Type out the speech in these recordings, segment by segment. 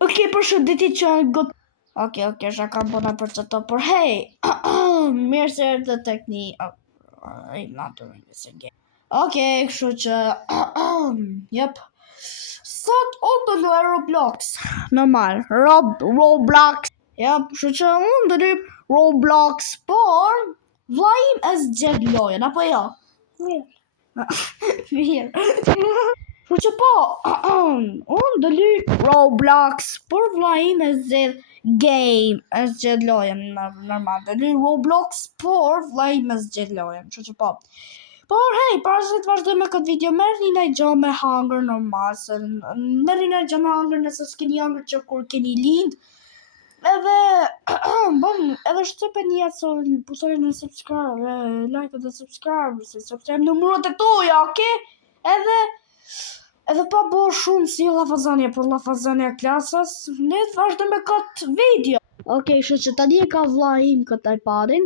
Okej, përshëndetje që got. Okej, shaka bona për çto, por hey, mirë se erdhe tek një. I'm not doing this again. Okej, kështu që yep. Sot unë do luaj Roblox. Normal, Roblox. Yep, kështu që unë do luaj Roblox, por vllai im e zgjedh lojën, apo jo? Mirë. Kështu që po, unë do luaj Roblox, por vllai im e zgjedh game, e zgjedh lojën normal. Do luaj Roblox, por vllai im e zgjedh lojën, kështu që po. Por hey, para se të vazhdoj me këtë video, merrni ndaj gjë me hangër normal, se merrni ndaj gjë me hangër nëse s'keni hangër që kur keni lind. Edhe edhe shtypeni atë pusoni në subscribe, like dhe subscribe, se subscribe numërot e tuaja, okay? Edhe pa bo shumë si llafazania, por llafazania klasës, ne të vazhdoj me këtë video. Okej, kështu që tani e ka vllai im këtë iPadin.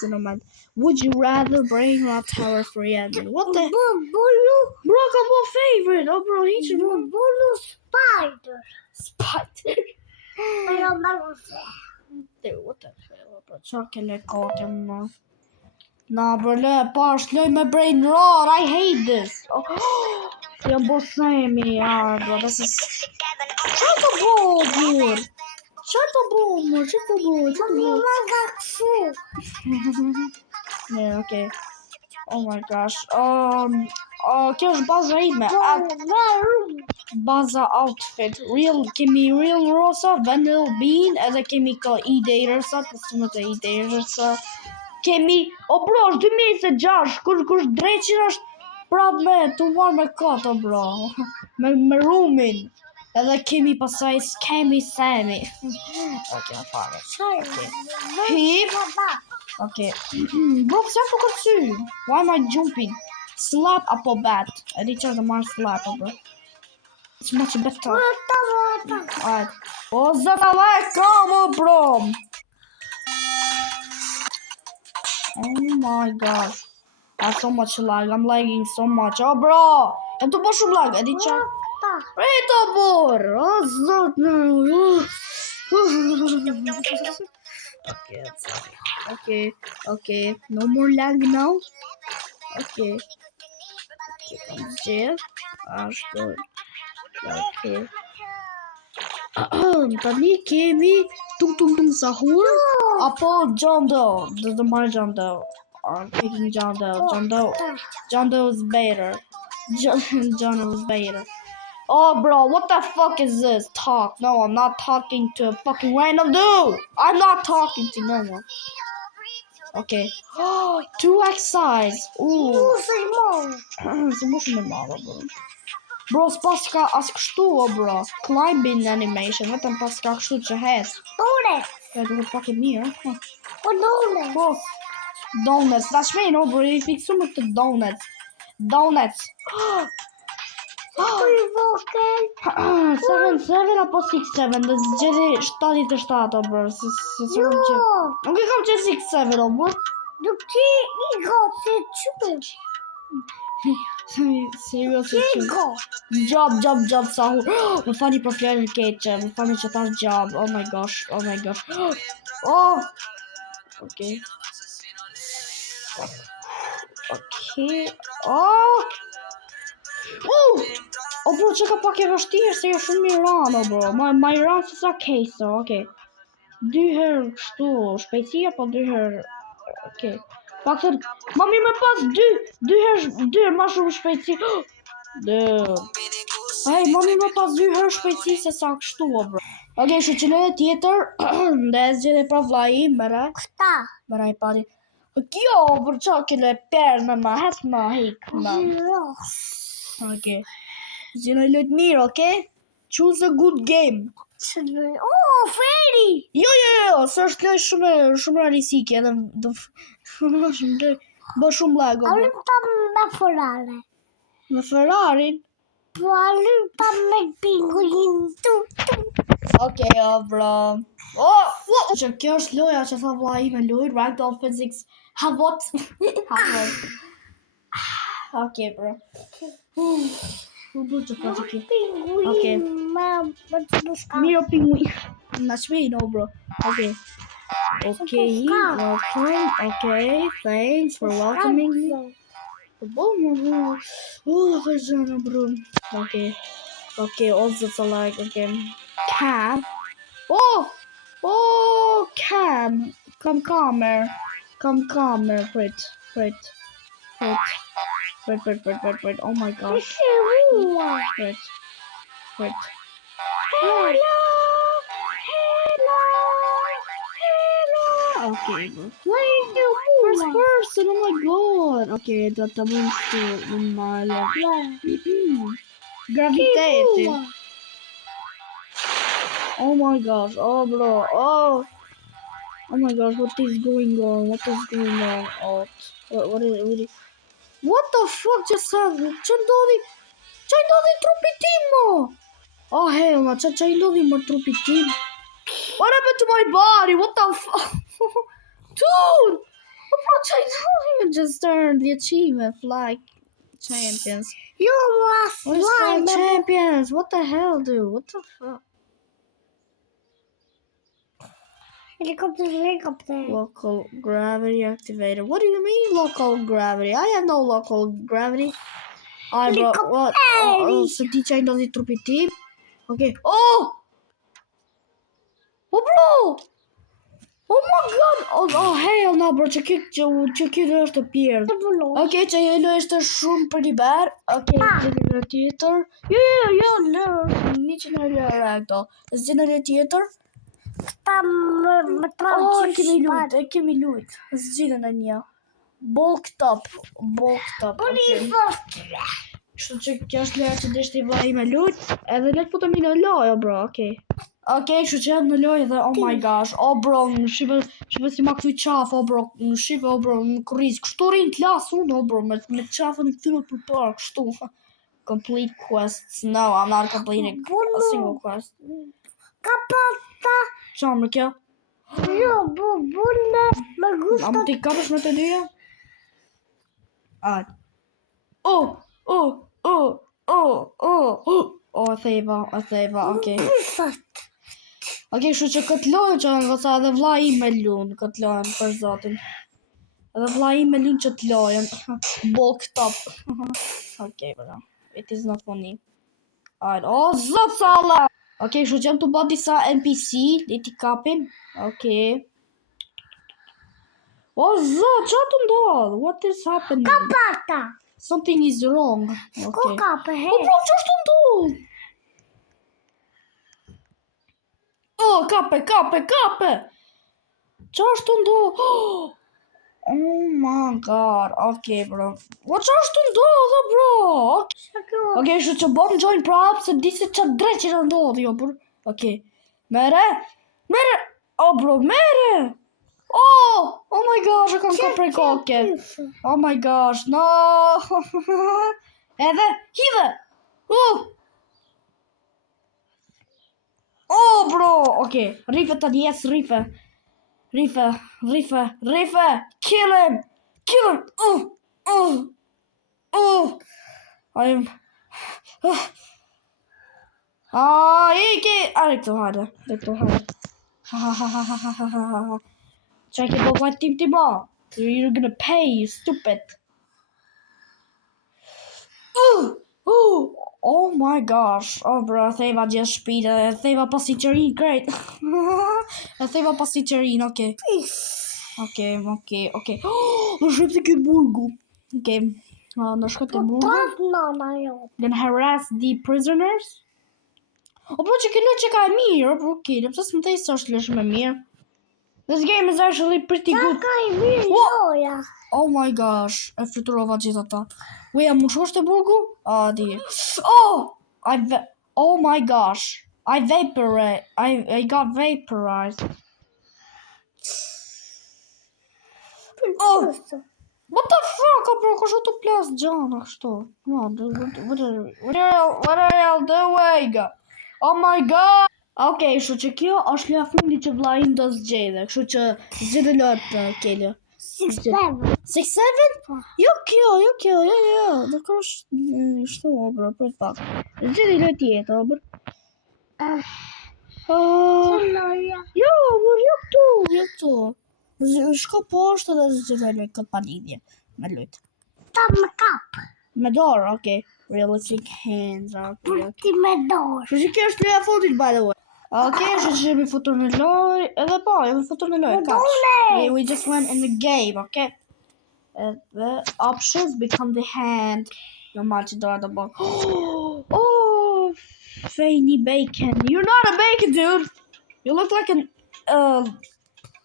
Se normal. Would you rather brain rot tower free ending? What the? Bro, ka bo favorite. Oh bro, he's Bolu spider. Spider. Pero me Dude, what the hell, bro? Qa ke le kote, ma? Nah, bro, le pash, loj me brain rot. I hate this. Oh. Jam bo semi, bro. This is... Qa të bo, dude? Qa të bo, mo? Qa të bo? Yeah, okay. Oh my gosh. Kjo është baza ime. Baza outfit. Kemi real rosa, vanilla bean, edhe kemi ka e-datersa, kostumet e e-datersa. Kemi, bro, është 2026, kush dreqin është prap me të marrë me kato, bro. me rumin. Edhe kemi pasaj skemi semi. Okay, I'm fine. Hip. Okay. Bro, pëse po kërcy? Why am I jumping? Slap apo bat? E di që të marrë slap, bro. It's much better. Alright. Zata like, come on, bro. Oh my gosh. I have so much lag. I'm lagging so much. Oh, bro. E të po shumë lag. E di që... Rito, bor. Oh, zot, no. Okay. No more lag now. Okay, come here. Ashtu. Okay. Tani kemi tung sahur apo John Doe. Do të marr John Doe. I'm picking John Doe. John Doe is better. John Doe is better. Oh, bro, what the fuck is this? Talk. No, I'm not talking to a fucking random dude. I'm not talking to no one. Okay. 2x size. Ooh. Se më shumë e madhe, bro. Bro, s'pas ka as kështu, bro. Climbing animation, vetëm pas ka kështu që hes. Donuts. Ja, duhet pak e mirë. Donuts. Bro, donuts. Ta shmejnë, bro, I fiksu me këtë donuts. Donuts. 7 apo 6-7, dhe zgjedi 77, bro. Nuk I kam që 6-7, bro. Nuk ti I ka se qëtë. Serios e qëtë. Job, sahur. Më fani për fjallën keqe. Më fani që tash job. Oh my gosh. Oh. Okay. Oh. Oh, bro, që ka pak e vështirë, se jo shumë I ranë, bro. Ma I ranë se sa case, okay. 2 herë kështu, shpejtësia, po 2 herë, okay. Pak të, ma mirë me pas 2 herë ma shumë shpejtësi. Hey, ma mirë me pas 2 herë shpejtësi se sa kështu, bro. Okay, shu që në tjetër, dhe e zgjede pra vllai im, mëra I pari. Kjo, bro, qa kile perë me ma, hes ma, hik, ma. Okay. Zgjede lojt mirë, okay? Choose a good game. Oh, Freddy! Jo, së është loj shumë realisike, edhe bë shumë lag. Alim pa me Ferrari. Me Ferrarin? Po alim pa me pinguin. Okay, bro. Që kjo është loja që tha vllai im lojt, Ragdoll Physics. Havot. Okay, bro. Bu që ka që ki. Pinguin me të bushka. Miro pinguin. Na shmej no bro. Okay. Okay, welcome. Okay, thanks for welcoming me. Oh, bro. Okay. Okay, also so like again. Cam. Oh, Cam. Come calmer. Wait. Oh my gosh. Wait. Hello. Okay, bro. First person, oh my god. Okay, detta monster normala. Gravitate. Oh my gosh. Oh bro. Oh my gosh, what is going on? Oh, what is what the fuck just happened? C'hai dodi truppi team. Oh hell no, c'hai dodi more truppi team. What happened to my body? What the fuck? Dude! You just turned the achievement flag champions. You must What is flag champions? What the hell, dude? What the fuck? Helicopter. Local gravity activated. What do you mean local gravity? I have no local gravity. Alright, bro. What? So c'hai dodi truppi team? Okay. Oh, bro! Oh my god! Oh hell no, bro! Që kjo është pjerë. Okay, që jello është shumë për i berë. Okay, gjënë tjetër. Jo, një që në lërë këto. Zgjënë tjetër. Këta më tranë kemi lujt. Zgjënë në një. Bulk top. Kështu që kjo është lërë që deshti vlaj me lujt. Edhe lek po të mi në lojo, bro, okay. Okay, kështu që në lojë dhe oh my gosh, oh bro, shive si ma këtuj qafë, oh bro, shive, oh bro, në kuriz, kështu rinë klasë unë, oh bro, me qafë në këtyme për parë, kështu. Complete quests, no, I'm not completing a single quest. Kapata. Qa më kjo? Jo, bunë me gusta. A më t'i kapësh me të dyja? Alright. Oh, theva, okay. Okay, kështu që këtë lojë që në vësa edhe vla i me lunë këtë lojën për zotin. Edhe vla i me lunë që të lojën. Bulk top. Okay, bro. It is not funny. Alright, oh, zot sala! Okay, kështu që jam të bët disa NPC, dhe t'i kapim. Okay. Oh, zot, që të ndodhë? What is happening? Kapata. Something is wrong. Ko Okay. kape, he. Oh, bro, që është të ndodhë? Oh, kape! Qa është të ndodhë? Oh my god, okay, bro. What qa është të ndodhë, bro? Okay, shu që bom join prop, se di se që drejt që të ndodhë, jo, bro. Okay, mere. Oh, bro, mere. Oh my gosh, e kam ka prej koke. Oh my gosh, no. Edhe, hive. Oh, bro, okay. Rife të yes, rife. Kill him. I am. Iki. Rektor hade. Ha. Check it out, what team ba? You're gonna pay, you stupid. Oh my gosh. Oh bro, theva just speed. Theva pasi qërin, great. Theva pasi qërin, okay. Okay. Në shqip të këtë burgu. Okay. Në shkët të burgu. Then harass the prisoners. Oh bro, që këtë që ka e mirë. Okay, në pësës më të isë është lëshë me mirë. This game is actually pretty good. Oh my gosh. E fluturova gjithë ata. Wait, a më shosh të burgu? Di. Oh my gosh. I got vaporized. Oh. What the fuck, bro? Ka të plas gjana kështu. What are y'all doing? Oh my god. Okay, kështu që kjo është lëja fundi që vllai do zgjedhë. Kështu që zgjedhë lot Kelly. 6-7. 6-7? Jo kjo. Nuk është shtu, o bro, për pak. Gjithi lojë tjetër, o bro. Jo, bro, jo këtu. Shko poshtë dhe zgjidhoj lojë këtë pa lidhje me lojtë. Ta me kap. Me dorë, okay. Realistic hands, okay. Ti me dorë. Që kjo është loja fundit, by the way. Okay, që mi futur në lojë, edhe po, jemi futur në lojë, kaq. Okay, we just went in the game, okay? The options become the hand. Normal që doa të bërë. Oh, Fanny Bacon. You're not a bacon, dude. You look like an,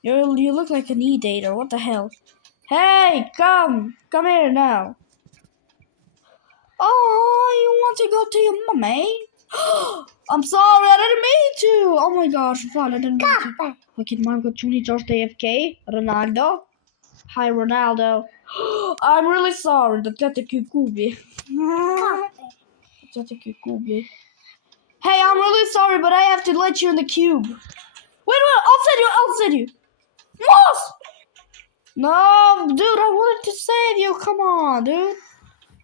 you look like an eat-eater, what the hell? Hey, come here now. Oh, you want to go to your mommy? I'm sorry, I didn't mean to. Oh my gosh, fun, I didn't mean to. Okay, Marco Juni Josh AFK. Ronaldo. Hi, Ronaldo. I'm really sorry. The Kubi. Hey, I'm really sorry, but I have to let you in the cube. Wait, I'll send you. Moss! No, dude, I wanted to save you. Come on, dude.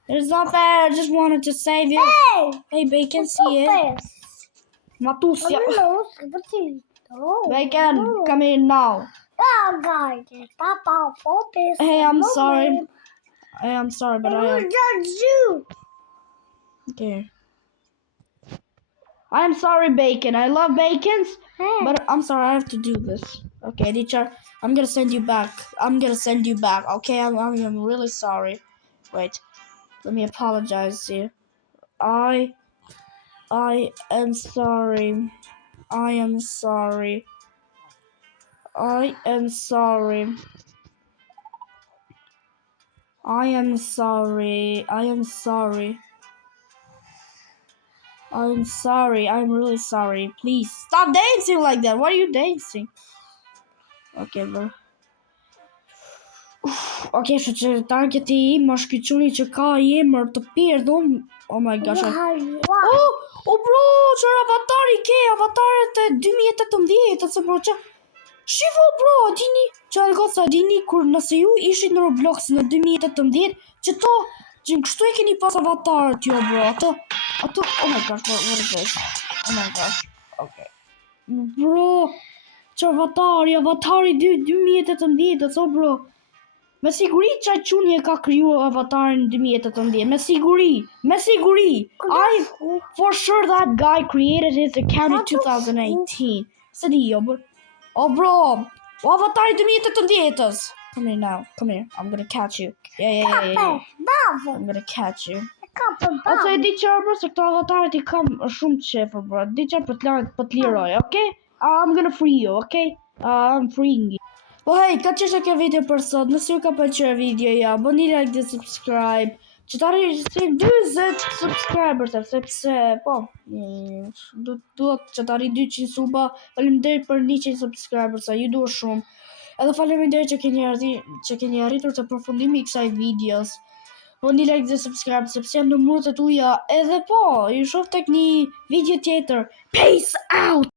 It's not fair. I just wanted to save you. Hey, Bacon, see it. Matusia. Bacon, come in now. Hey, I'm sorry. I'm sorry, but I have... Okay. I'm sorry, Bacon. I love bacons, but I'm sorry, I have to do this. Okay, teacher, I'm gonna send you back. Okay, I'm really sorry. Wait, let me apologize to you. I am sorry. I am sorry. I am sorry. I am sorry. I am sorry. I'm sorry. I'm really sorry. Please stop dancing like that. Why are you dancing? Okay, bro. Okay, so që targeti im është ky çuni që ka emër të pirdhun. Oh my gosh. Oh bro, çfarë avatari ke? Avatarët e 2018, ose bro ç'a? Shivo bro, dini, çfarë goca dini kur nëse ju ishit në Roblox në 2018, që kështu e keni pas avatarët jo bro. Ato, oh my gosh, what is this? Oh my gosh. Okay. Bro, çfarë avatari 2018, so bro. Me siguri që quni e ka kriju avatarin 2018. Me siguri. For sure that guy created his account in 2018. Se di jo, bro. Oh, bro. Avatari 2018. Come here now. Come here. I'm gonna catch you. Yeah. I'm gonna catch you. Ose e di qarë, bro, se këto avatarit I kam shumë qefër, bro. Di qarë për të liroj, okay? I'm gonna free you, okay? I'm freeing you. Po hej, ka qështë kjo video për sot, nëse ju ka pëlqyer videoja, bëni like dhe subscribe, që të arrijë 20 subscribers, sepse, po, duhet që të arrijë 200 suba, faleminderit për 100 subscribers, ju dua shumë, edhe faleminderit që keni arritur të përfundimi I kësaj videos, bëni like dhe subscribe, sepse jam në numrat e tuaja, edhe po, ju shoh tek një video tjetër, peace out!